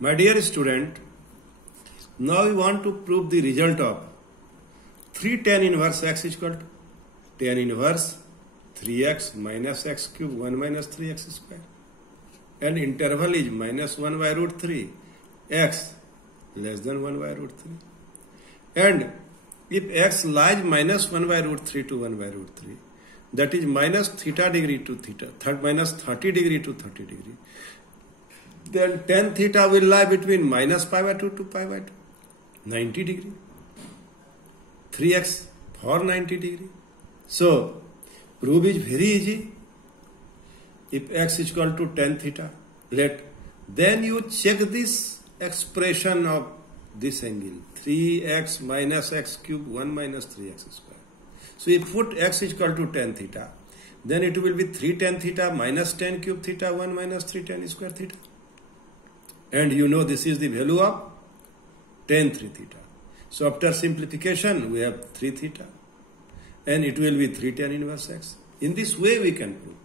My dear student, now we want to prove the result of 3 tan inverse x is equal to tan inverse 3x minus x cube 1 minus 3x square. And interval is minus 1 by root 3 x less than 1 by root 3. And if x lies minus 1 by root 3 to 1 by root 3, that is minus theta degree to theta, minus 30 degree to 30 degree, then tan theta will lie between minus pi by 2 to pi by 2, 90 degree. 3x for 90 degree. So, proof is very easy. If x is equal to tan theta, then you check this expression of this angle, 3x minus x cube 1 minus 3x square. So, if put x is equal to tan theta, then it will be 3 tan theta minus tan cube theta 1 minus 3 tan square theta. And you know this is the value of tan 3 theta. So after simplification, we have 3 theta. And it will be 3 tan inverse x. In this way we can prove.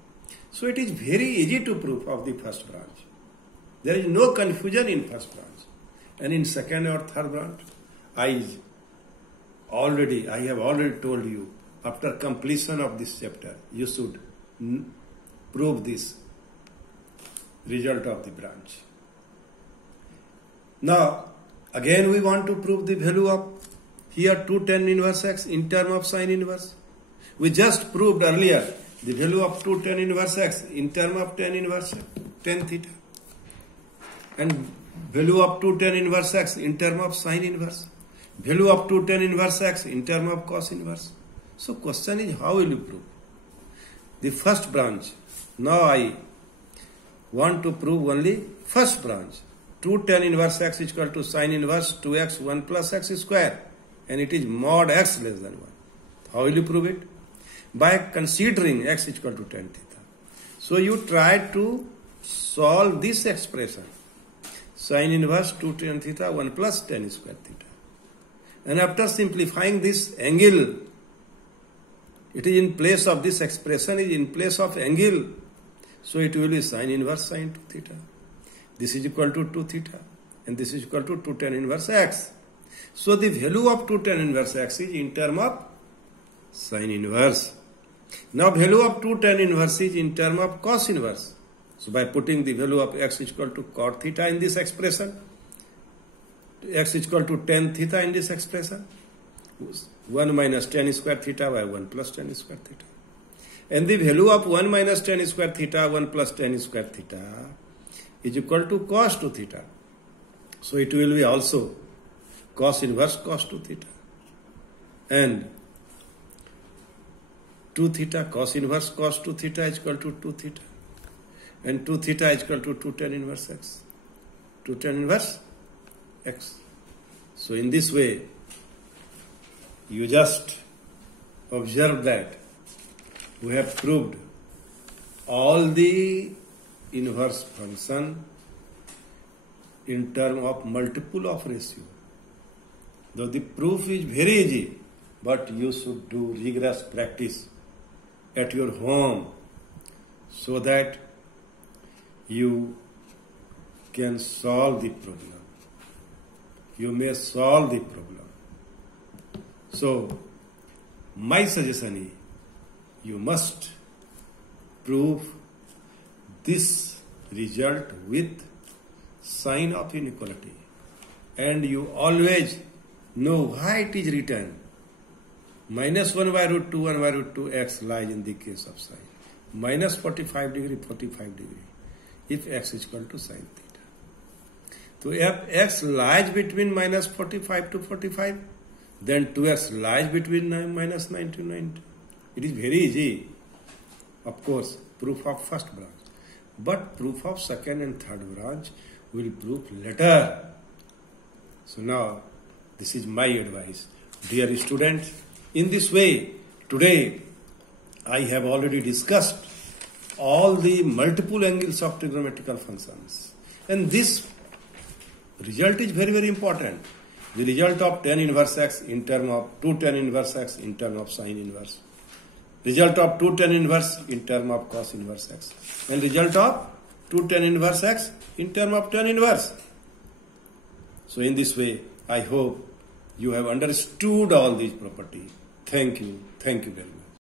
So it is very easy to prove of the first branch. There is no confusion in first branch. And in second or third branch, I have already told you, after completion of this chapter, you should prove this result of the branch. Now, again we want to prove the value of here 2 tan inverse x in term of sine inverse. We just proved earlier the value of 2 tan inverse x in term of tan inverse tan theta. And value of 2 tan inverse x in term of sine inverse. Value of 2 tan inverse x in term of cos inverse. So question is, how will you prove? The first branch. Now I want to prove only first branch. 2 tan inverse x is equal to sine inverse 2x 1 plus x square, and it is mod x less than 1. How will you prove it? By considering x is equal to tan theta. So you try to solve this expression, sine inverse 2 tan theta 1 plus tan square theta. And after simplifying this angle, it is in place of this expression, is in place of angle. So it will be sine inverse sine 2 theta. This is equal to 2 theta, and this is equal to 2 tan inverse x. So the value of 2 tan inverse x is in term of sine inverse. Now value of 2 tan inverse is in term of cos inverse. So by putting the value of x is equal to cot theta in this expression, x is equal to tan theta in this expression, 1 minus tan square theta by 1 plus tan square theta. And the value of 1 minus tan square theta 1 plus tan square theta is equal to cos 2 theta. So it will be also cos inverse cos 2 theta. And 2 theta cos inverse cos 2 theta is equal to 2 theta. And 2 theta is equal to 2 tan inverse x. 2 tan inverse x. So in this way, you just observe that we have proved all the inverse function in terms of multiple of ratio. Though the proof is very easy, but you should do rigorous practice at your home so that you can solve the problem. You may solve the problem. So, my suggestion is, you must prove this result with sign of inequality. And you always know why it is written. Minus 1 by root 2, 1 by root 2 x lies in the case of sine. Minus 45 degree, 45 degree. If x is equal to sine theta. So if x lies between minus 45 to 45, then 2x lies between minus 9 to 90. It is very easy. Of course, proof of first branch. But proof of second and third branch will prove later. So now, this is my advice. Dear students, in this way, today I have already discussed all the multiple angles of trigonometrical functions. And this result is very, very important. The result of tan inverse x in term of 2 tan inverse x in term of sine inverse. Result of 2 tan inverse in term of cos inverse x. And result of 2 tan inverse x in term of tan inverse. So in this way, I hope you have understood all these properties. Thank you very much.